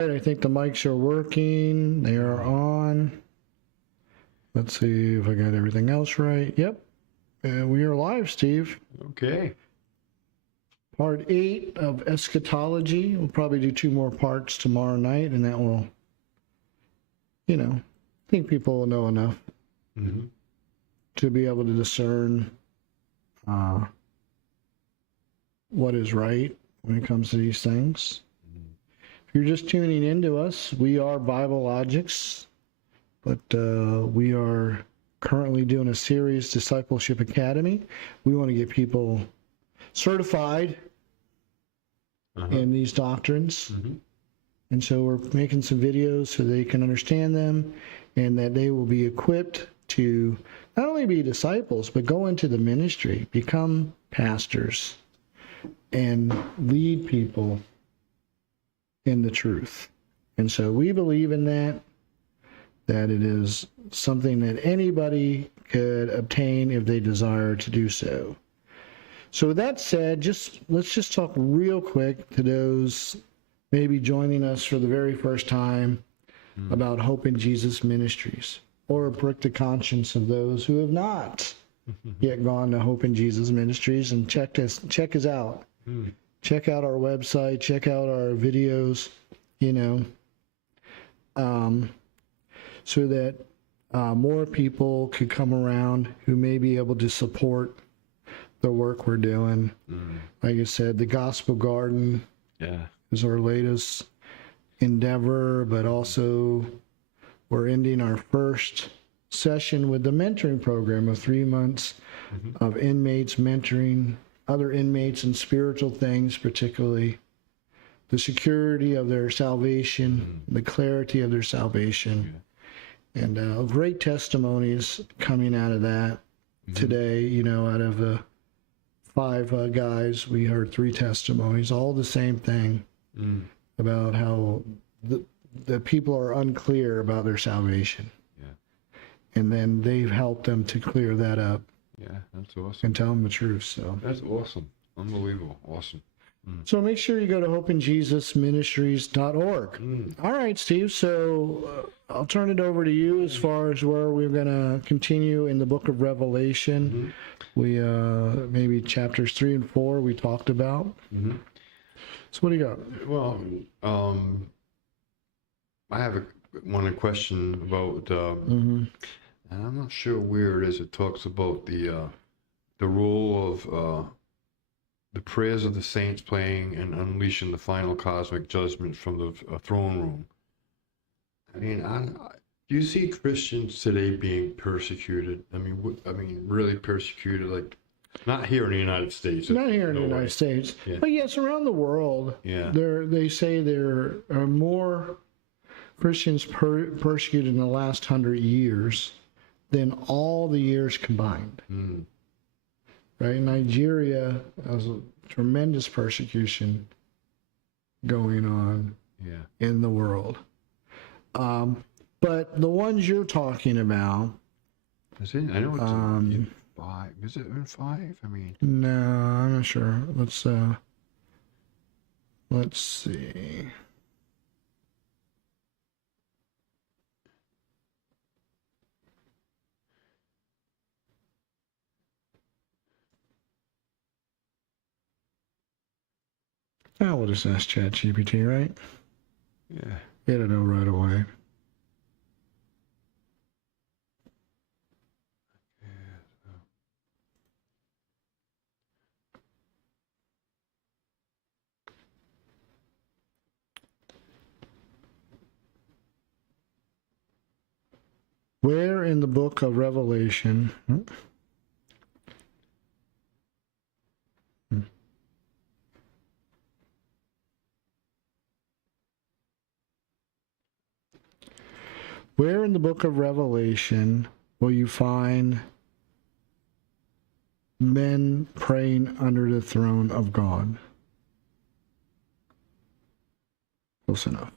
I think the mics are working. They are on. Let's see if I got everything else right. Yep. We are live, Steve. Okay. Part 8 of Eschatology. We'll probably do 2 more parts tomorrow night, and that will, I think people will know enough to be able to discern what is right when it comes to these things. If you're just tuning into us, we are Bible Logics, but we are currently doing a series, Discipleship Academy. We want to get people certified in these doctrines. And so we're making some videos so they can understand them and that they will be equipped to not only be disciples, but go into the ministry, become pastors, and lead people in the truth. And so we believe in that it is something that anybody could obtain if they desire to do so. So with that said, let's just talk real quick to those maybe joining us for the very first time about Hope in Jesus Ministries, or prick the conscience of those who have not yet gone to Hope in Jesus Ministries and check us out. Check out our website, check out our videos, so that more people could come around who may be able to support the work we're doing. Like I said, the Gospel Garden is our latest endeavor, but also we're ending our first session with the mentoring program of 3 months of inmates mentoring other inmates in spiritual things, particularly the security of their salvation, the clarity of their salvation, and great testimonies coming out of that today. Out of the 5 guys, we heard 3 testimonies, all the same thing about how the people are unclear about their salvation. And then they've helped them to clear that up. Yeah, that's awesome. And tell them the truth. So that's awesome. Unbelievable. Awesome. So make sure you go to hopeinjesusministries.org. All right, Steve. So I'll turn it over to you as far as where we're going to continue in the book of Revelation. We maybe chapters 3 and 4 we talked about. So what do you got? Well, I have one question about, and I'm not sure where it is. It talks about the role of the prayers of the saints playing and unleashing the final cosmic judgment from the throne room. I mean, do you see Christians today being persecuted? I mean, really persecuted, like not here in the United States. Not here in the United States, but yes, around the world. They say there are more Christians persecuted in the last 100 years than all the years combined. Right? Nigeria has a tremendous persecution going on in the world. But the ones you're talking about, is it? I know it's in 5. Is it in 5? I mean, no, I'm not sure. Let's see. We'll just ask ChatGPT, right? Yeah. It'll know right away. Where in the book of Revelation? Where in the book of Revelation will you find men praying under the throne of God? Close enough.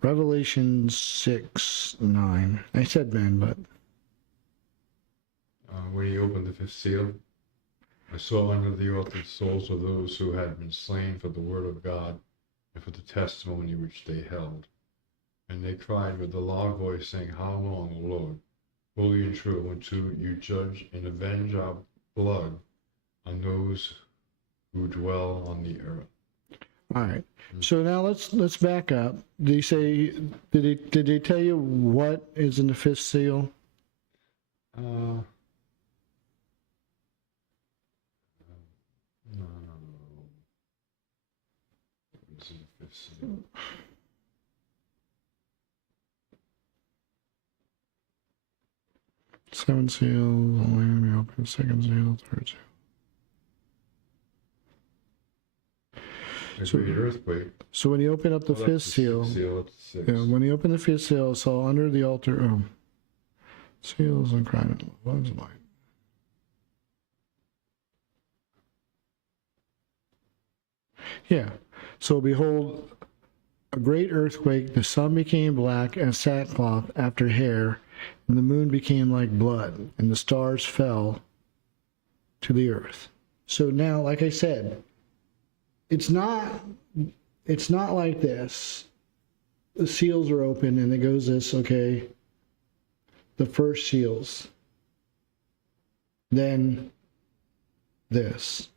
Revelation 6:9. I said men, but when he opened the 5th seal. I saw under the earth the souls of those who had been slain for the word of God and for the testimony which they held. And they cried with a loud voice, saying, How long, O Lord, holy and true, until you judge and avenge our blood on those who dwell on the earth? All right. So now let's back up. Did he say? Did he tell you what is in the fifth seal? No. It's in the fifth seal. Seven seals. Only let me open second seal, third seal. A great earthquake. So when you open up the Oh, that's fifth the seal, sixth seal, that's the sixth. yeah, when you open the fifth seal, it's all under the altar. Seals and crime. What is mine? Yeah. So behold, a great earthquake. The sun became black as sackcloth after hair, and the moon became like blood, and the stars fell to the earth. So now, like I said, it's not like this. The seals are open and it goes this, okay, the first seals, then this.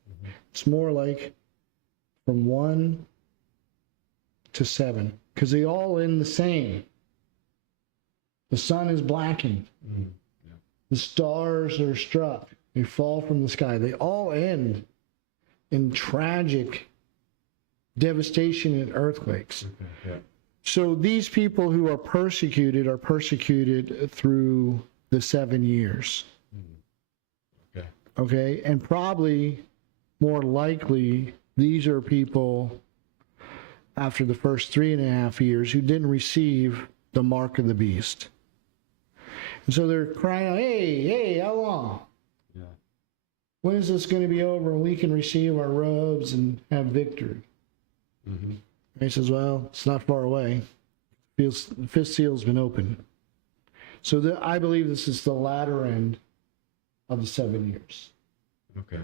It's more like from 1 to 7, because they all end the same. The sun is blackened. Mm, yeah. The stars are struck. They fall from the sky. They all end in tragic devastation and earthquakes. Okay, yeah. So these people who are persecuted through the 7 years. Okay. Okay. And probably more likely, these are people after the first 3.5 years who didn't receive the mark of the beast. And so they're crying out, hey, how long? Yeah. When is this going to be over and we can receive our robes and have victory? Mm-hmm. He says, well, it's not far away. The fifth seal's been opened. So I believe this is the latter end of the 7 years. Okay.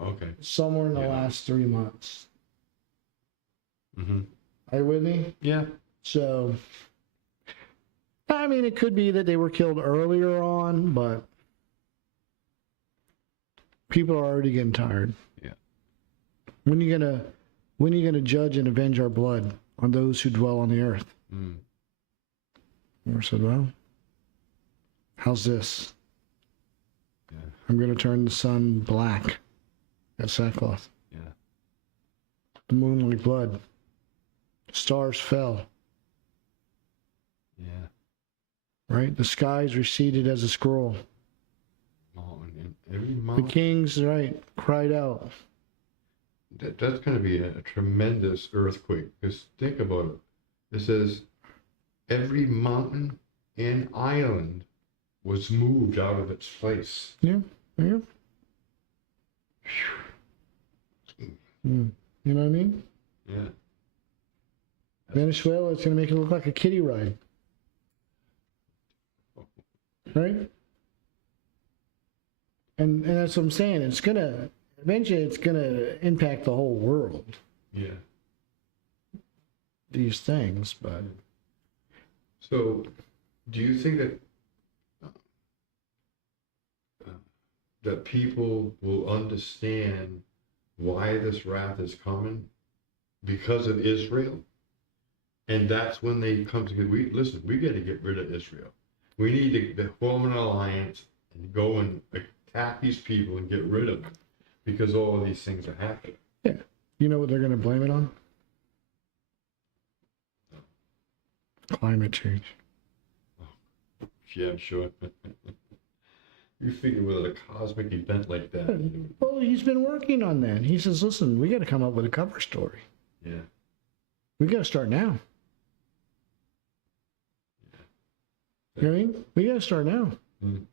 Okay. Somewhere in the last 3 months. Mm-hmm. Are you with me? Yeah. So, I mean, it could be that they were killed earlier on, but people are already getting tired. Yeah. When are you gonna judge and avenge our blood on those who dwell on the earth? Mm. And I said, well, how's this? Yeah. I'm gonna turn the sun black as sackcloth. Yeah. The moon like blood. Stars fell. Yeah. Right? The skies receded as a scroll. Mountain. And every The mountain. kings, right, cried out. That's going to be a tremendous earthquake. Because think about it. It says every mountain and island was moved out of its place. Yeah. You know what I mean? Yeah. Venezuela, it's going to make it look like a kiddie ride. Right? And that's what I'm saying. Eventually it's going to impact the whole world, Yeah. these things, but So, do you think that people will understand why this wrath is coming because of Israel? And that's when they come together. We got to get rid of Israel. We need to form an alliance and go and attack these people and get rid of them because all of these things are happening. yeah. You know what they're going to blame it on? Climate change. Yeah, I'm sure. You figure with a cosmic event like that. Well, he's been working on that. He says, listen, we got to come up with a cover story. Yeah. We got to start now. You know what I mean? We got to start now. Mm.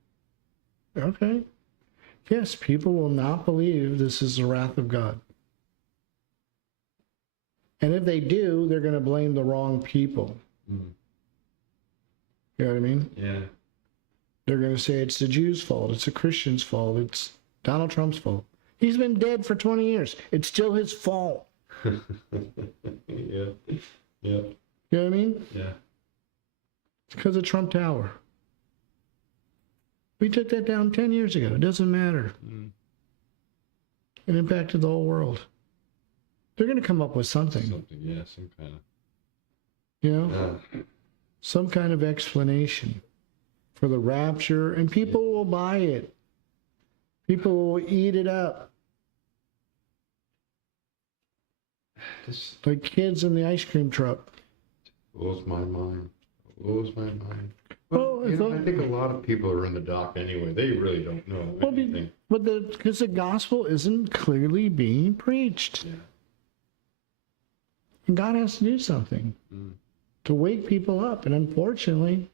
Okay. Yes, people will not believe this is the wrath of God. And if they do, they're going to blame the wrong people. Mm. You know what I mean? Yeah. They're going to say it's the Jews' fault. It's the Christians' fault. It's Donald Trump's fault. He's been dead for 20 years. It's still his fault. Yeah. Yeah. You know what I mean? Yeah. It's because of Trump Tower. We took that down 10 years ago. It doesn't matter. It impacted the whole world. They're going to come up with something. Yeah, some kind of. You know? Some kind of explanation for the rapture, and people will buy it. People will eat it up. This Like kids in the ice cream truck. blows my mind. Blows my mind. Well, Well, you know, I think a lot of people are in the dark anyway. They really don't know anything. But because the gospel isn't clearly being preached. Yeah. And God has to do something to wake people up. And unfortunately,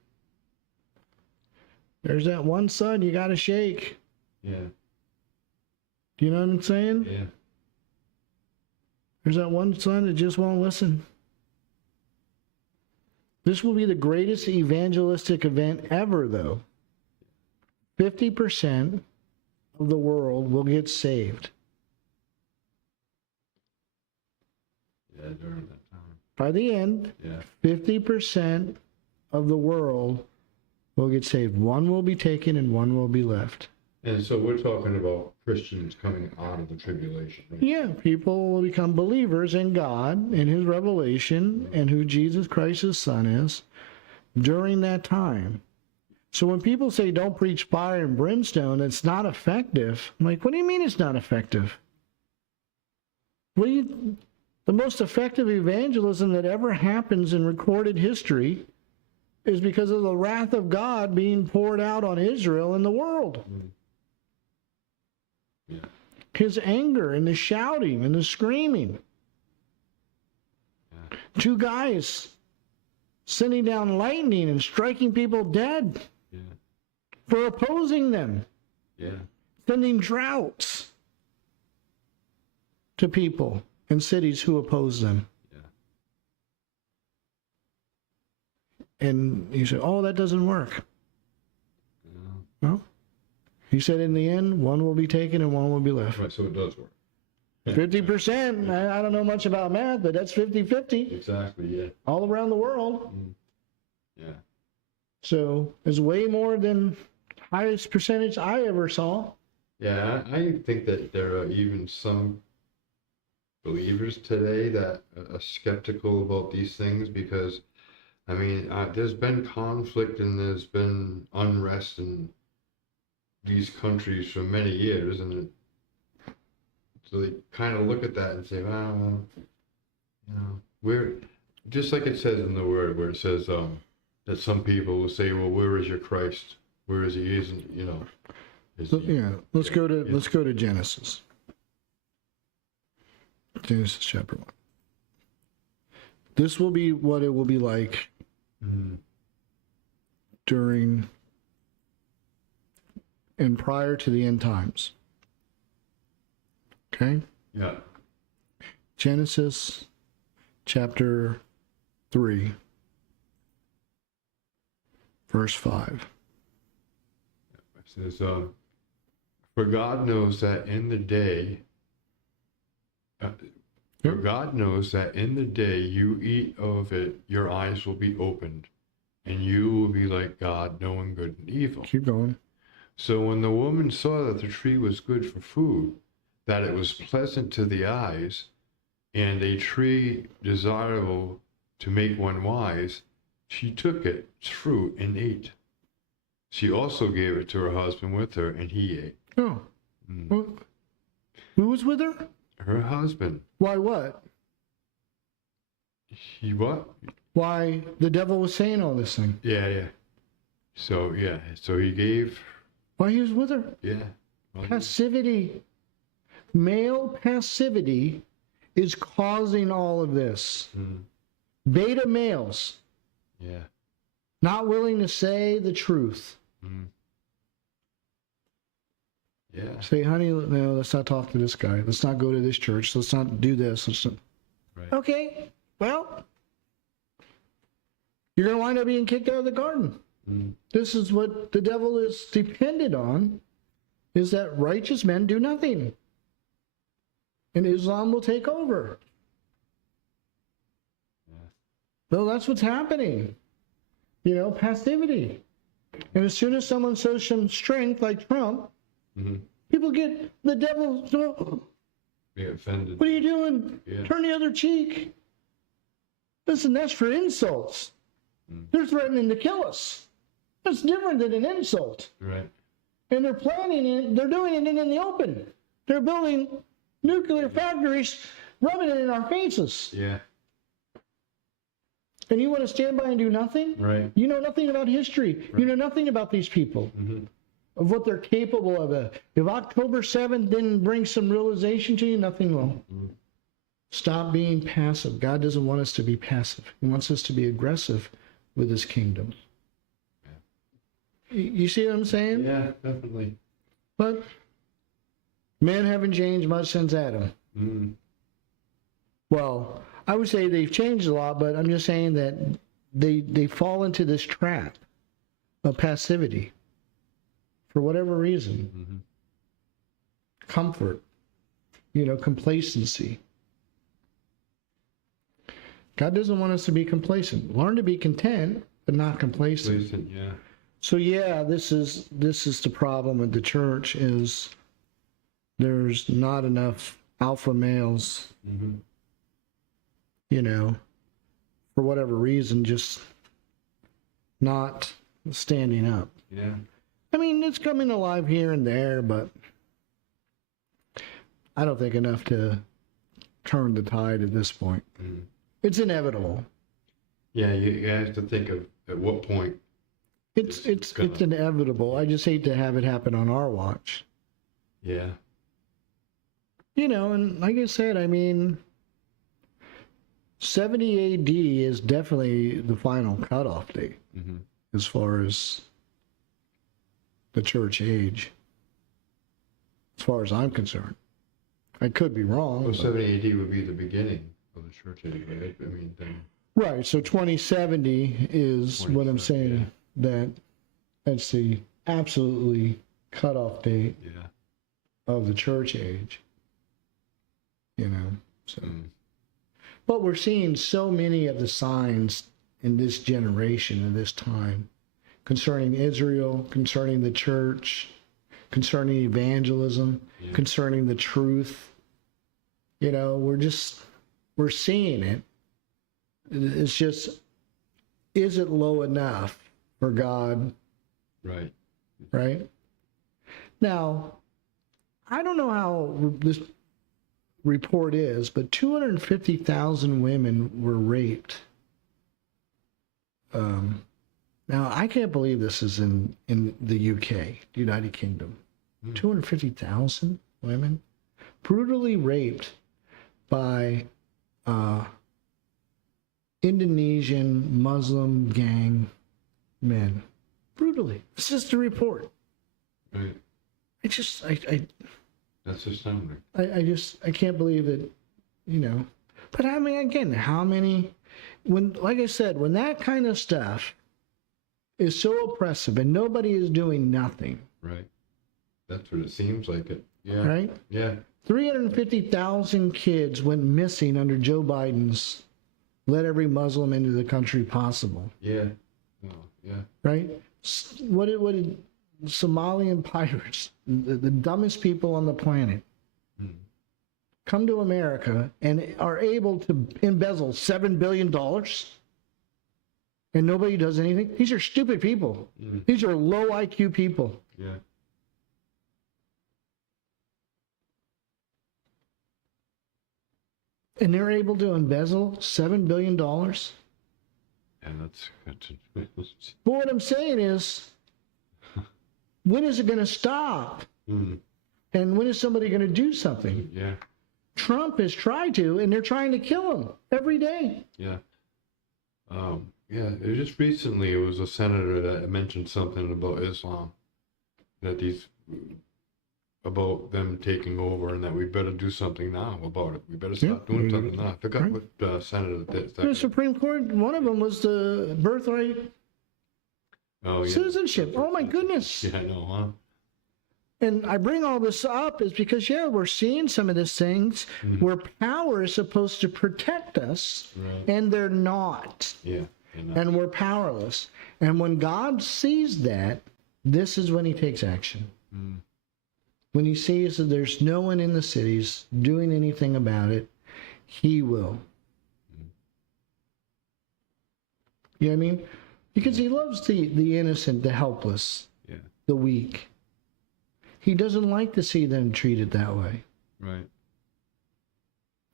there's that one son you got to shake. Yeah. Do you know what I'm saying? Yeah. There's that one son that just won't listen. This will be the greatest evangelistic event ever, though. 50% of the world will get saved. Yeah, during that time. By the end, Yeah. 50% of the world will get saved. One will be taken and one will be left. And so we're talking about Christians coming out of the tribulation, right? Yeah, people will become believers in God, in his revelation, and who Jesus Christ, his son, is during that time. So when people say don't preach fire and brimstone, it's not effective. I'm like, what do you mean it's not effective? The most effective evangelism that ever happens in recorded history is because of the wrath of God being poured out on Israel and the world. Yeah. His anger and the shouting and the screaming. Yeah. 2 guys sending down lightning and striking people dead Yeah. for opposing them. Yeah. Sending droughts to people in cities who oppose them. Yeah. And you say, oh, that doesn't work. Yeah. Well, he said in the end, one will be taken and one will be left. Right, so it does work. 50%, I don't know much about math, but that's 50-50 Exactly, yeah. all around the world. Yeah. So it's way more than highest percentage I ever saw. Yeah, I think that there are even some believers today that are skeptical about these things because, I mean, there's been conflict and there's been unrest in these countries for many years, and so they kind of look at that and say, well, you know, we're just like it says in the word where it says that some people will say, well, where is your Christ? Where is he? Isn't, you know? Let's go to Genesis. Genesis chapter 1. This will be what it will be like during and prior to the end times. Okay? Yeah. Genesis chapter 3, verse 5. It says, for God knows that in the day, you eat of it, your eyes will be opened, and you will be like God, knowing good and evil. Keep going. So when the woman saw that the tree was good for food, that it was pleasant to the eyes, and a tree desirable to make one wise, she took its fruit and ate. She also gave it to her husband with her, and he ate. Oh. Well, who was with her? Her husband. Why what? He what? Why the devil was saying all this thing? Yeah. So he gave. Why he was with her? Yeah. Well, Passivity. Male passivity is causing all of this. Beta males. Yeah. Not willing to say the truth. Yeah. Say, honey, no, let's not talk to this guy. Let's not go to this church. Let's not do this. Right. Okay, well, you're going to wind up being kicked out of the garden. This is what the devil is dependent on, is that righteous men do nothing. And Islam will take over. So that's what's happening. You know, passivity. And as soon as someone shows some strength, like Trump, people get the devil. Get offended. What are you doing? Yeah. Turn the other cheek. Listen, that's for insults. They're threatening to kill us. That's different than an insult. Right. And they're planning it, they're doing it in the open. They're building nuclear factories, rubbing it in our faces. Yeah. And you want to stand by and do nothing? Right. You know nothing about history. Right. You know nothing about these people, of what they're capable of. If October 7th didn't bring some realization to you, nothing will. Stop being passive. God doesn't want us to be passive. He wants us to be aggressive with his kingdom. You see what I'm saying? Yeah, definitely. But men haven't changed much since Adam. Well, I would say they've changed a lot, but I'm just saying that they fall into this trap of passivity for whatever reason. Comfort, complacency. God doesn't want us to be complacent. Learn to be content, but not complacent. Complacent, yeah. So yeah, this is the problem with the church, is there's not enough alpha males, for whatever reason, just not standing up. Yeah. I mean, it's coming alive here and there, but I don't think enough to turn the tide at this point. It's inevitable. Yeah, you have to think of at what point. It's inevitable. I just hate to have it happen on our watch. Yeah. And like I said, I mean, 70 AD is definitely the final cutoff date as far as the church age, as far as I'm concerned. I could be wrong. Well, 70 AD would be the beginning of the church anyway. I mean, then. Right, so 2070 is what I'm saying, that's the absolutely cutoff date of the church age. So. But we're seeing so many of the signs in this generation, in this time, concerning Israel, concerning the church, concerning evangelism, concerning the truth. We're seeing it. It's just, is it low enough for God? Right. Right? Now, I don't know how this report is, but 250,000 women were raped. Now, I can't believe this is in the UK, the United Kingdom. 250,000 women brutally raped by Indonesian Muslim gang men. Brutally. This is the report. Right. That's astounding. I can't believe it, But I mean, again, like I said, when that kind of stuff is so oppressive and nobody is doing nothing. Right. That's what it seems like it. Yeah. Right? Yeah. 350,000 kids went missing under Joe Biden's let every Muslim into the country possible. Yeah. Oh, yeah. Right? What did Somalian pirates, the dumbest people on the planet, come to America and are able to embezzle $7 billion? And nobody does anything? These are stupid people. These are low IQ people. Yeah. And they're able to embezzle $7 billion? And that's But what I'm saying is, when is it going to stop? And when is somebody going to do something? Yeah. Trump has tried to, and they're trying to kill him every day. Yeah. Just recently, it was a senator that mentioned something about Islam, about them taking over, and that we better do something now about it. We better stop doing something now. I forgot what senator that. The Supreme Court, one of them was the birthright citizenship. Oh my goodness. Yeah, I know, huh? And I bring all this up is because, yeah, we're seeing some of these things where power is supposed to protect us, Right. and they're not. Yeah. And we're powerless. And when God sees that, this is when he takes action. When he sees that there's no one in the cities doing anything about it, he will. You know what I mean? Because he loves the innocent, the helpless, the weak. He doesn't like to see them treated that way. Right.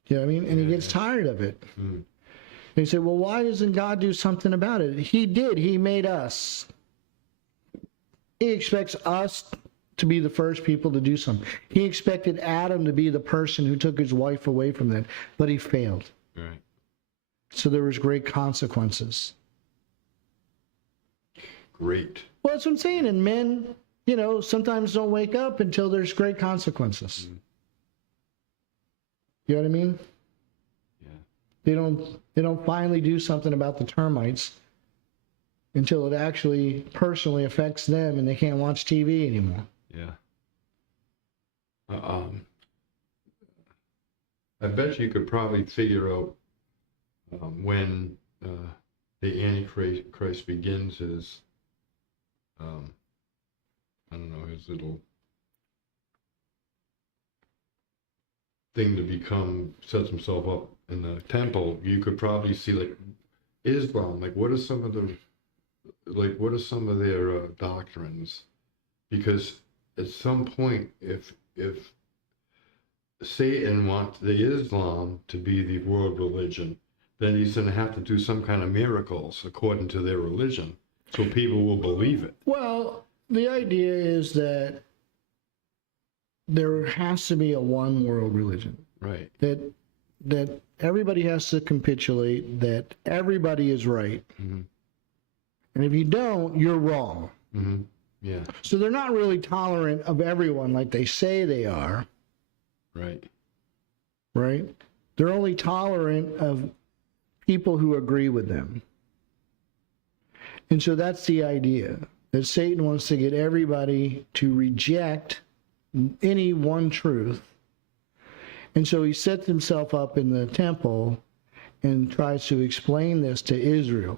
You know what I mean? And he gets tired of it. And you say, well, why doesn't God do something about it? He did. He made us. He expects us to be the first people to do something. He expected Adam to be the person who took his wife away from them, but he failed. Right. So there was great consequences. Great. Well, that's what I'm saying. And men, you know, sometimes don't wake up until there's great consequences. You know what I mean? Yeah. They don't finally do something about the termites until it actually personally affects them and they can't watch TV anymore. Yeah. I bet you could probably figure out when the Antichrist begins his, I don't know, his little thing to sets himself up in the temple. You could probably see like Islam, like what are some of their doctrines? Because at some point, if Satan wants the Islam to be the world religion, then he's going to have to do some kind of miracles according to their religion, so people will believe it. Well, the idea is that there has to be a one world religion. Right. That everybody has to capitulate, that everybody is right. And if you don't, you're wrong. Yeah. So they're not really tolerant of everyone like they say they are. Right. Right? They're only tolerant of people who agree with them. And so that's the idea, that Satan wants to get everybody to reject any one truth. And so he sets himself up in the temple and tries to explain this to Israel.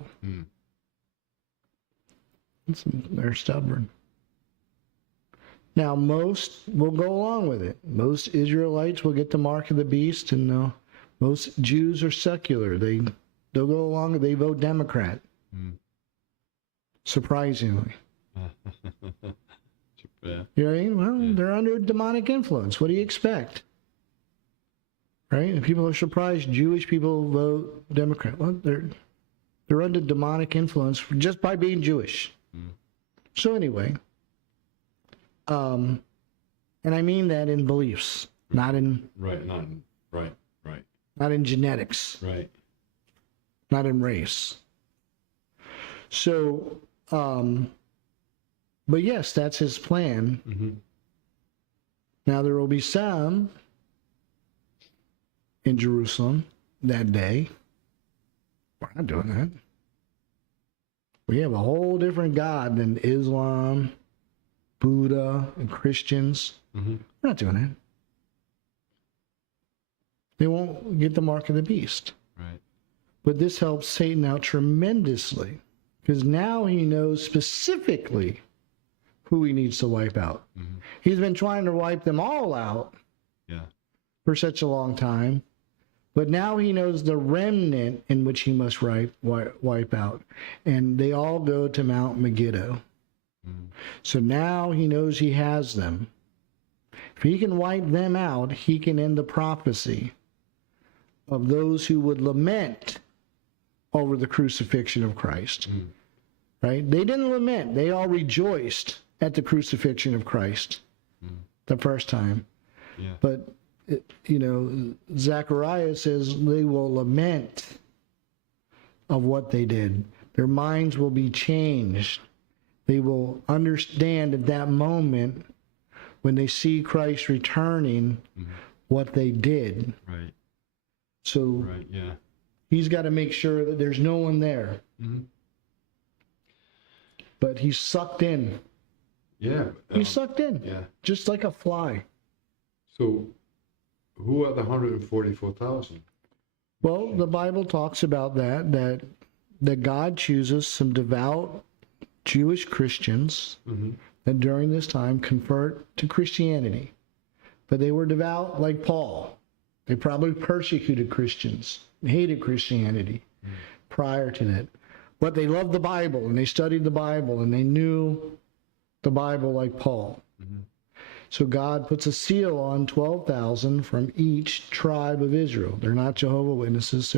They're stubborn. Now, most will go along with it. Most Israelites will get the mark of the beast, and most Jews are secular. They'll go along. They vote Democrat. Surprisingly. Yeah. You know what I mean? Well, they're under demonic influence. What do you expect? Right? And people are surprised Jewish people vote Democrat. Well, they're under demonic influence just by being Jewish. So anyway, and I mean that in beliefs, not in not in genetics, Right. not in race. So, but yes, that's his plan. Now there will be some in Jerusalem that day. We're not doing that. We have a whole different God than Islam, Buddha, and Christians. We're not doing that. They won't get the mark of the beast. Right. But this helps Satan out tremendously, because now he knows specifically who he needs to wipe out. He's been trying to wipe them all out for such a long time. But now he knows the remnant in which he must wipe out. And they all go to Mount Megiddo. So now he knows he has them. If he can wipe them out, he can end the prophecy of those who would lament over the crucifixion of Christ. Right? They didn't lament. They all rejoiced at the crucifixion of Christ the first time. But Zechariah says they will lament of what they did. Their minds will be changed. They will understand at that moment when they see Christ returning what they did. Right. So he's got to make sure that there's no one there. But he's sucked in. Yeah. He's sucked in, Yeah. just like a fly. So, who are the 144,000? Well, the Bible talks about that God chooses some devout Jewish Christians that during this time convert to Christianity. But they were devout like Paul. They probably persecuted Christians, hated Christianity prior to that. But they loved the Bible, and they studied the Bible, and they knew the Bible like Paul. So God puts a seal on 12,000 from each tribe of Israel. They're not Jehovah's Witnesses.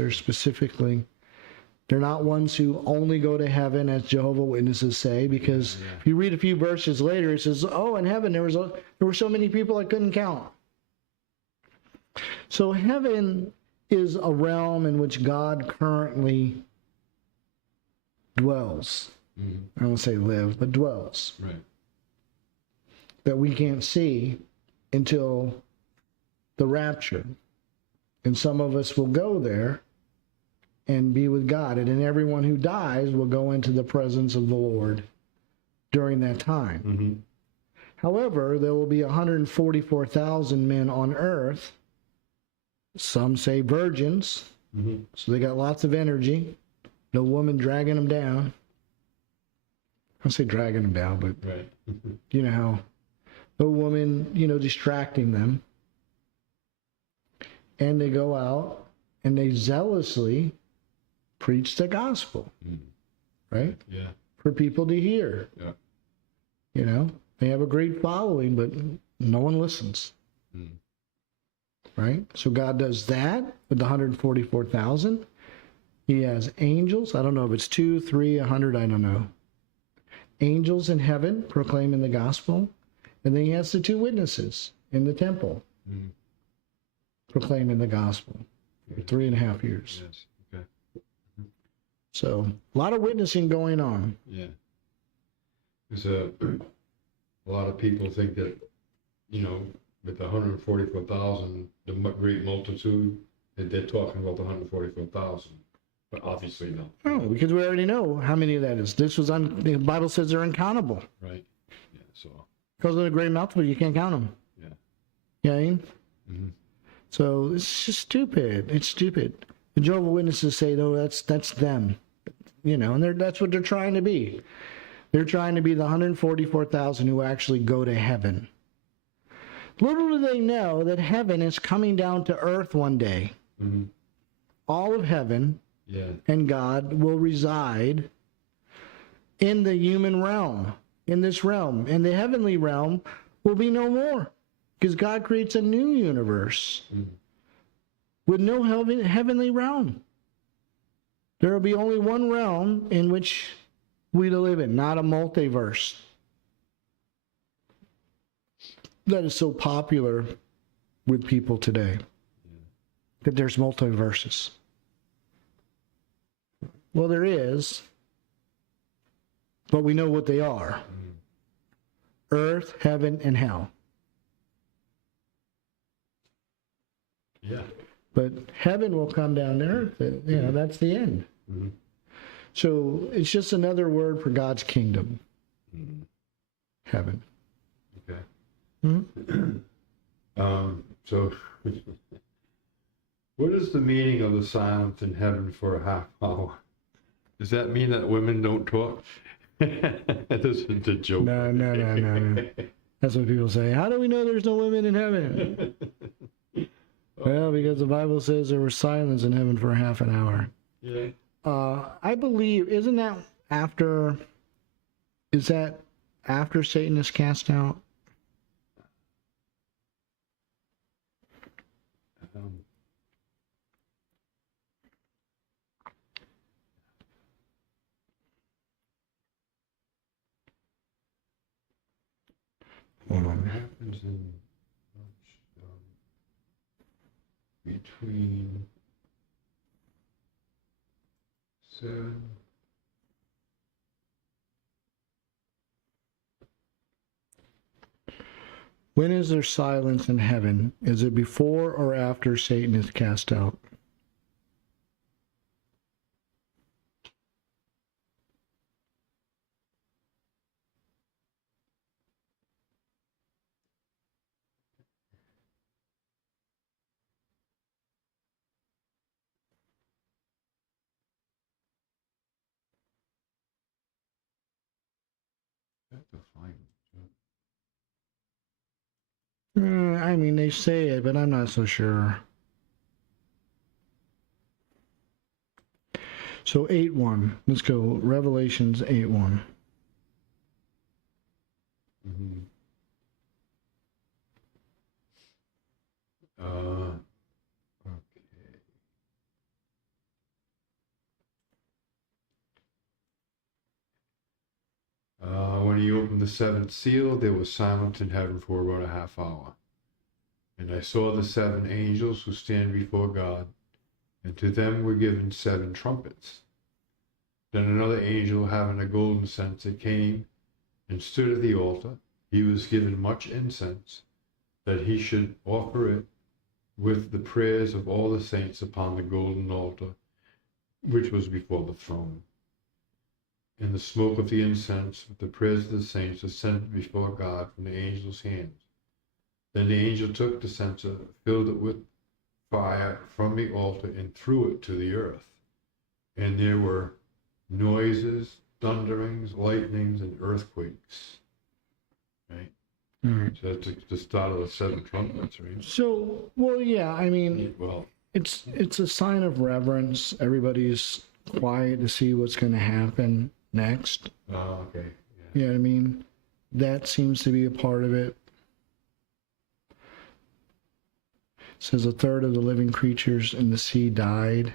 They're not ones who only go to heaven, as Jehovah's Witnesses say, because if you read a few verses later, it says, oh, in heaven there were so many people I couldn't count. So heaven is a realm in which God currently dwells. I won't say live, but dwells. Right. That we can't see until the rapture. And some of us will go there and be with God. And then everyone who dies will go into the presence of the Lord during that time. However, there will be 144,000 men on earth. Some say virgins, so they got lots of energy. No woman dragging them down. I don't say dragging them down, but Right. you know how. No woman, distracting them. And they go out and they zealously preach the gospel, right? Yeah. For people to hear. Yeah. They have a great following, but no one listens. Right? So God does that with the 144,000. He has angels. I don't know if it's 2, 3, 100, I don't know. Angels in heaven proclaiming the gospel. And then he has the 2 witnesses in the temple proclaiming the gospel for 3.5 years. Yes. Okay. So a lot of witnessing going on. Yeah. There's a lot of people think that, with the 144,000, the great multitude, that they're talking about the 144,000. But obviously not. Oh, because we already know how many of that is. The Bible says they're uncountable. Right. Yeah. So. Because of the great multitude, you can't count them. Yeah. You know what I mean? So it's just stupid. It's stupid. The Jehovah's Witnesses say, no, that's them. And that's what they're trying to be. They're trying to be the 144,000 who actually go to heaven. Little do they know that heaven is coming down to earth one day. All of heaven and God will reside in the human realm, in this realm. And the heavenly realm will be no more, because God creates a new universe with no heavenly realm. There will be only one realm in which we to live in, not a multiverse. That is so popular with people today, that there's multiverses. Well, there is, but we know what they are. Earth, heaven, and hell. Yeah. But heaven will come down to earth. That's the end. So it's just another word for God's kingdom. Heaven. Okay. Mm-hmm. So, what is the meaning of the silence in heaven for a half hour? Does that mean that women don't talk? This is a joke. No. That's what people say. How do we know there's no women in heaven? Well, because the Bible says there was silence in heaven for half an hour. Yeah. I believe, is that after Satan is cast out? What happens in between 7? When is there silence in heaven? Is it before or after Satan is cast out? I mean, they say it, but I'm not so sure. So 8:1. Let's go. Revelations 8:1. Mm-hmm. Okay. When he opened the seventh seal, there was silence in heaven for about a half hour. And I saw the 7 angels who stand before God, and to them were given 7 trumpets. Then another angel, having a golden censer, came and stood at the altar. He was given much incense, that he should offer it with the prayers of all the saints upon the golden altar, which was before the throne. And the smoke of the incense, with the prayers of the saints, ascended before God from the angel's hands. Then the angel took the censer, filled it with fire from the altar, and threw it to the earth. And there were noises, thunderings, lightnings, and earthquakes. Right? All right. So that's the start of the 7 trumpets, right? So, well, yeah, I mean, Well, it's a sign of reverence. Everybody's quiet to see what's going to happen next. okay. Yeah. You know what I mean? That seems to be a part of it. It says a third of the living creatures in the sea died.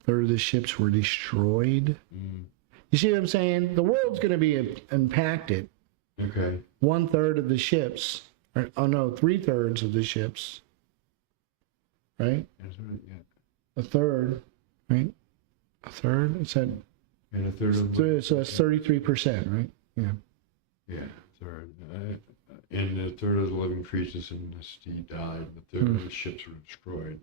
A third of the ships were destroyed. Mm. You see what I'm saying? The world's going to be impacted. Okay. 1/3 of the ships, or, oh no, 3/3 of the ships, right? That's right, yeah. A third, right? A third? It said, And a third of the, so that's 33%, right? Yeah. yeah, third. And a third of the living creatures in the sea died. The third of the ships were destroyed.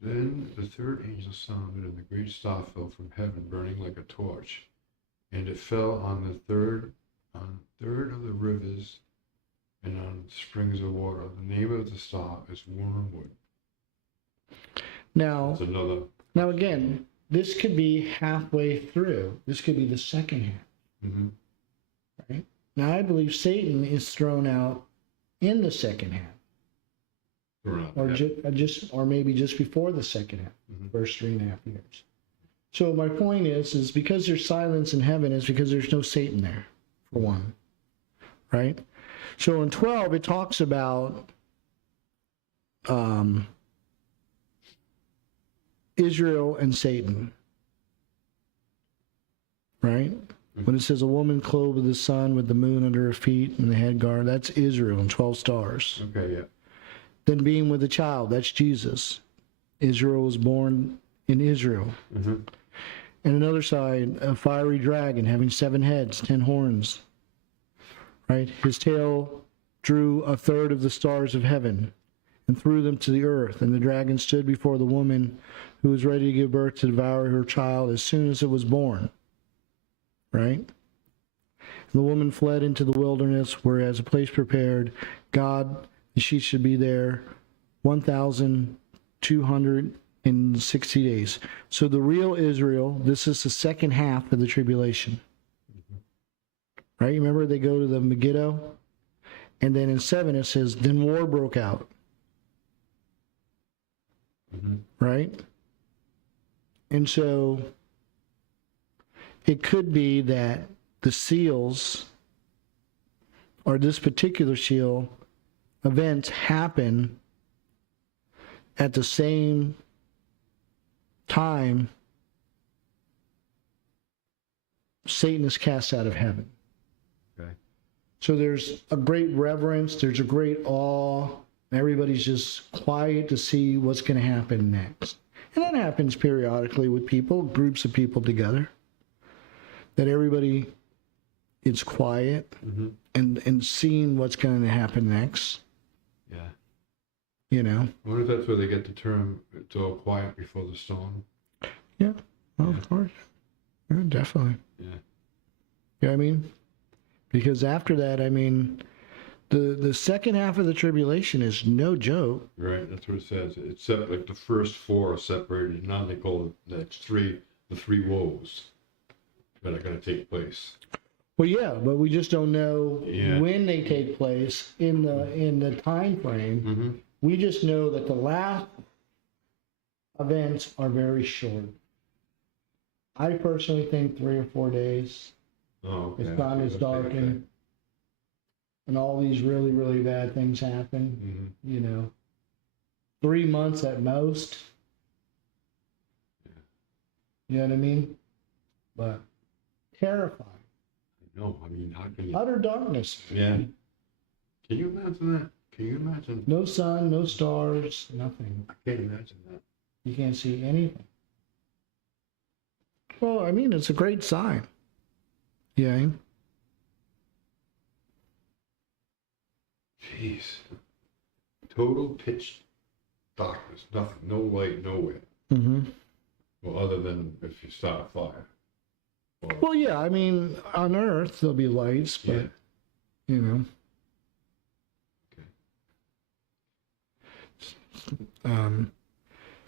Then the third angel sounded, and the great star fell from heaven, burning like a torch. And it fell on a third of the rivers and on springs of water. The name of the star is wormwood. Now, That's another. now again, this could be halfway through. This could be the second half, Mm-hmm. right? Now, I believe Satan is thrown out in the second half, or maybe just before the second half, first 3.5 years. So my point is because there's silence in heaven, is because there's no Satan there, for one, right? So in 12, it talks about Israel and Satan, right? When it says a woman clothed with the sun, with the moon under her feet and the head guard, that's Israel and 12 stars. Okay, yeah. Then being with a child, that's Jesus. Israel was born in Israel. Mm-hmm. And another side, a fiery dragon having 7 heads, 10 horns, right? His tail drew a third of the stars of heaven and threw them to the earth. And the dragon stood before the woman who was ready to give birth to devour her child as soon as it was born. Right? And the woman fled into the wilderness, where as a place prepared, God, she should be there 1,260 days. So the real Israel, this is the second half of the tribulation. Right? Remember they go to the Megiddo? And then in 7 it says, then war broke out. Mm-hmm. Right? And so it could be that the seals, or this particular seal, events happen at the same time Satan is cast out of heaven. Okay. So there's a great reverence, there's a great awe, everybody's just quiet to see what's going to happen next. And that happens periodically with people, groups of people together, that everybody is quiet and seeing what's going to happen next. Yeah. You know? I wonder if that's where they get the term, it's all quiet before the storm. Yeah, well, of course. Yeah, definitely. Yeah. You know what I mean? Because after that, I mean, the second half of the tribulation is no joke. Right, that's what it says. It's like the first 4 are separated. Now they call it the 3 woes that are going to take place. Well, yeah, but we just don't know Yeah. when they take place in the time frame. Mm-hmm. We just know that the last events are very short. I personally think 3 or 4 days. Oh, okay. The sun is darkened, and all these really, really bad things happen. Mm-hmm. You know, 3 months at most. You know what I mean? But terrifying. No, I mean, how can you? Utter darkness. Yeah. Can you imagine that? Can you imagine? No sun, no stars, nothing. I can't imagine that. You can't see anything. Well, I mean, it's a great sign. Yeah. Jeez. Total pitch darkness. Nothing. No light nowhere. Mm-hmm. Well, other than if you start a fire. Or, Well, yeah, I mean, on Earth there'll be lights, but, yeah. you know.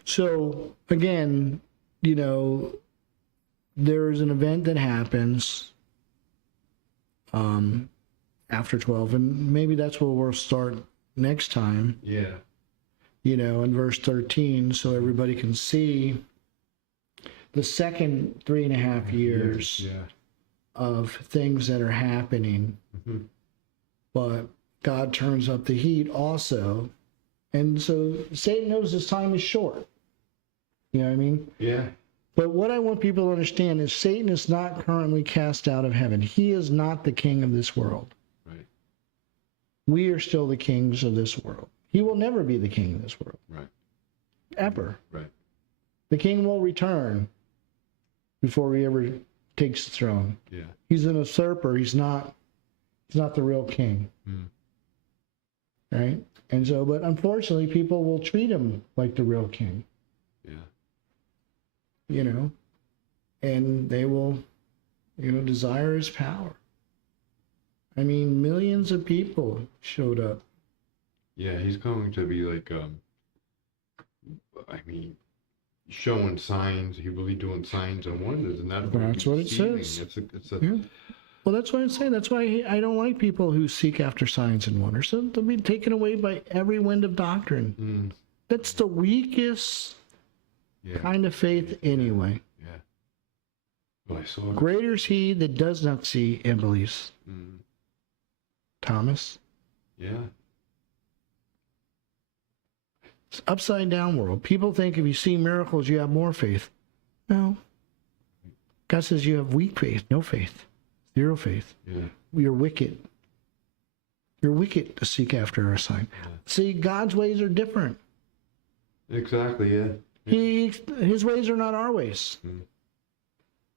So, again, you know, there's an event that happens after 12, and maybe that's where we'll start next time, Yeah. you know, in verse 13, so everybody can see the second 3.5 years Yeah. of things that are happening. Mm-hmm. But God turns up the heat also. And so Satan knows his time is short. You know what I mean? Yeah. But what I want people to understand is Satan is not currently cast out of heaven. He is not the king of this world. Right. We are still the kings of this world. He will never be the king of this world. Right. Ever. Right. The king will return before he ever takes the throne. Yeah. He's an usurper. He's not the real king. Mm. Right? And so, but unfortunately, people will treat him like the real king. Yeah. You know, and they will, you know, desire his power. I mean, millions of people showed up. Yeah, he's going to be like, I mean, showing signs. He will be doing signs and wonders, and That's what it deceiving. says. It's a Yeah. Well, that's what I'm saying. That's why I don't like people who seek after signs and wonders. So they'll be taken away by every wind of doctrine. Mm, That's the weakest yeah. kind of faith anyway. Yeah. Well, I saw. Greater is he that does not see and believes. Mm, Thomas. yeah. It's upside down world. People think if you see miracles, you have more faith. No. God says you have weak faith, no faith, zero faith. Yeah. You're wicked. You're wicked to seek after a sign. Yeah. See, God's ways are different. Exactly. Yeah. His ways are not our ways. Mm.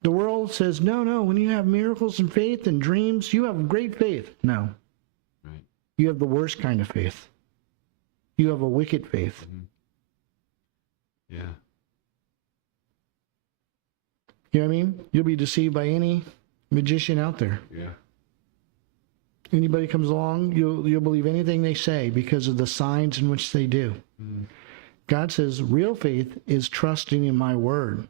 The world says, no, when you have miracles and faith and dreams, you have great faith. No. Right. You have the worst kind of faith. You have a wicked faith. Yeah. You know what I mean? You'll be deceived by any magician out there. Yeah. Anybody comes along, you'll believe anything they say because of the signs in which they do. Mm. God says real faith is trusting in my word,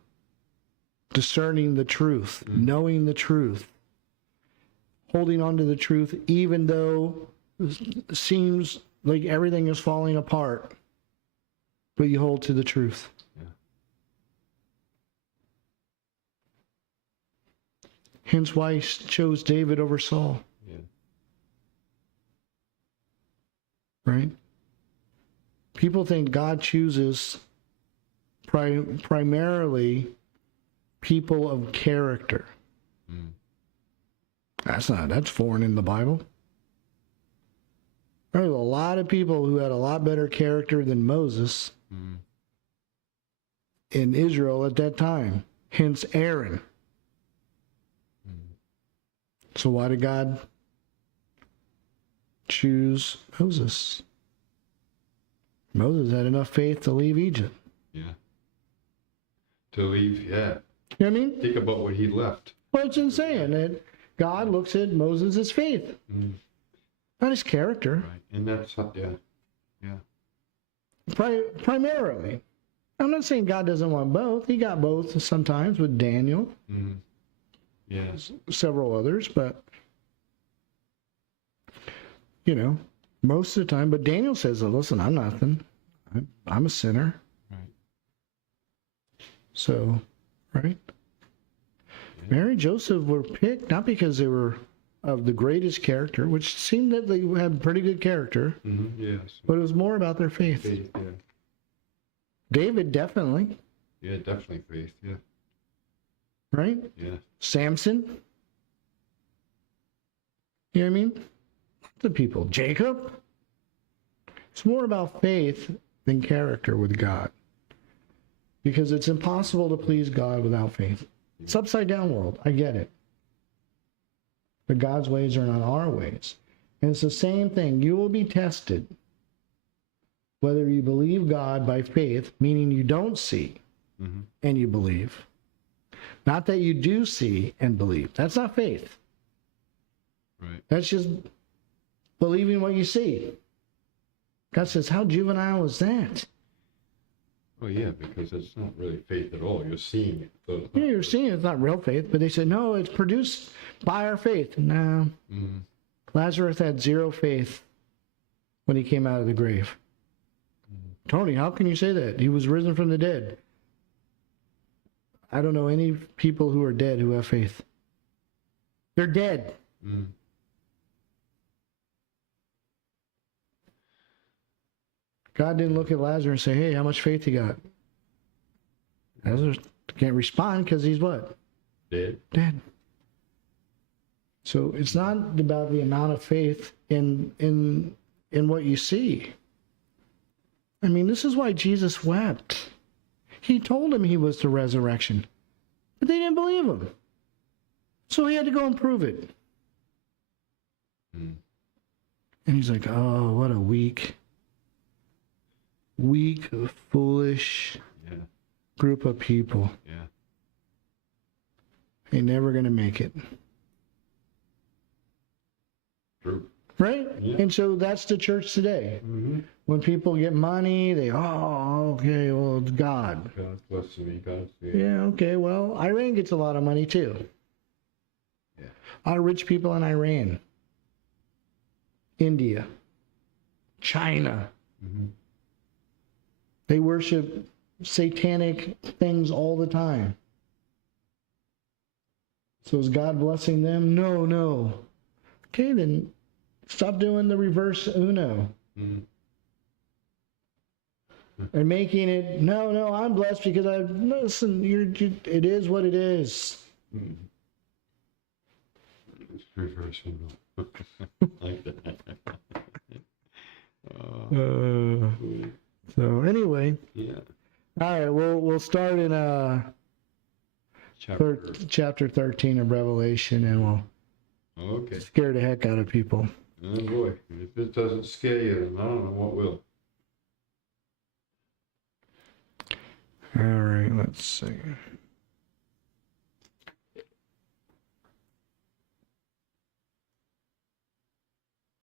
discerning the truth, knowing the truth, holding on to the truth even though it seems like everything is falling apart, but you hold to the truth. Yeah. Hence why he chose David over Saul. Yeah. Right? People think God chooses primarily people of character. Mm. That's foreign in the Bible. There's a lot of people who had a lot better character than Moses in Israel at that time. Hence Aaron. So why did God choose Moses? Moses had enough faith to leave Egypt. Yeah. To leave. Yeah. You know what I mean? Think about what he left. Well, it's insane that God looks at Moses' faith, not his character. Right. And that's yeah. Yeah. Primarily. I'm not saying God doesn't want both. He got both sometimes with Daniel. Mm. Yes. several others, but most of the time. But Daniel says, listen, I'm nothing. I'm a sinner. Right. So, right? Yeah. Mary and Joseph were picked not because they were of the greatest character, which seemed that they had pretty good character, Yes. but it was more about their faith. Faith, yeah. David, definitely, Yeah, definitely faith. Yeah. right? Yeah. Samson, you know what I mean? The people. Jacob. It's more about faith than character with God. Because it's impossible to please God without faith. It's upside down world. I get it. But God's ways are not our ways. And it's the same thing. You will be tested whether you believe God by faith, meaning you don't see and you believe. Not that you do see and believe. That's not faith. Right. That's just believing what you see. God says, how juvenile is that? Oh, yeah, because it's not really faith at all. You're seeing it. So it's Yeah, not you're seeing it's not real faith, but they said, no, it's produced by our faith. No. Lazarus had zero faith when he came out of the grave. Tony, how can you say that? He was risen from the dead. I don't know any people who are dead who have faith. They're dead. God didn't look at Lazarus and say, hey, how much faith you got? Lazarus can't respond because he's what? Dead. Dead. So it's not about the amount of faith in what you see. I mean, this is why Jesus wept. He told him he was the resurrection, but they didn't believe him. So he had to go and prove it. And he's like, oh, what a weak, foolish group of people. Yeah. They're never going to make it. True. Right? Yeah. And so that's the church today. When people get money, they, okay, well, it's God. God's blessing me. God's Yeah, okay, well, Iran gets a lot of money too. Yeah. A lot of rich people in Iran, India, China. They worship satanic things all the time. So is God blessing them? No. Okay, then stop doing the reverse Uno. And making it, no, I'm blessed because listen, it is what it is. It's reversing. Like that. So anyway, Yeah. all right, we'll start in chapter 13 of Revelation, and we'll Okay. scare the heck out of people. Oh boy, if this doesn't scare you, then I don't know what will. All right, let's see.